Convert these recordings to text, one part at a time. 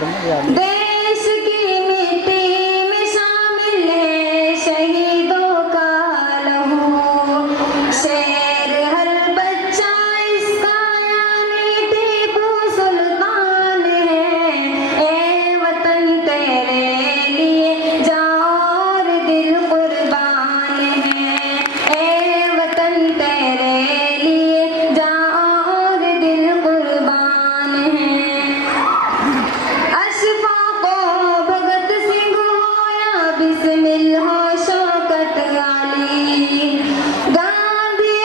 देश की मिट्टी में शामिल है शहीदों का लहू, शेर हर बच्चा इसका यानी टीपू सुल्तान है। ए वतन तेरे लिए जान और दिल कुर्बान है, ए वतन तेरे लिए जान और दिल कुर्बान है। अशफाको भगत सिंह हो या बिस्मिल हो शौकत अली, गांधी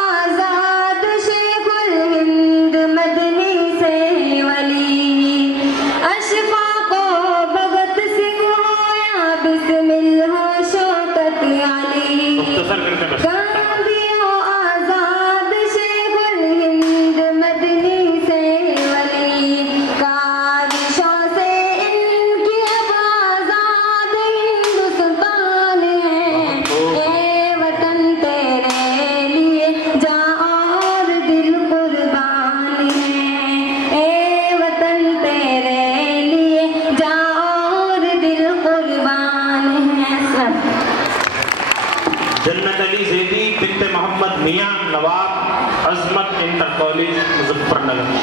आजाद शेखुल हिंद मदनी से वली। अशफाको भगत सिंह हो या बिस्मिल हो शौकत अली, गांधी आजाद शेखुल हिंद मदनी से वली। काविशों से इनकी अब आजाद हिंदुस्तान है। ए वतन तेरे लिए जान और दिल कुर्बान है, ए वतन तेरे लिए जान और दिल कुर्बान है। सब जन्नत अली ज़ैदी बिन्त मोहम्मद मियां नवाब अजमत इंटर कॉलेज मुजफ्फरनगर।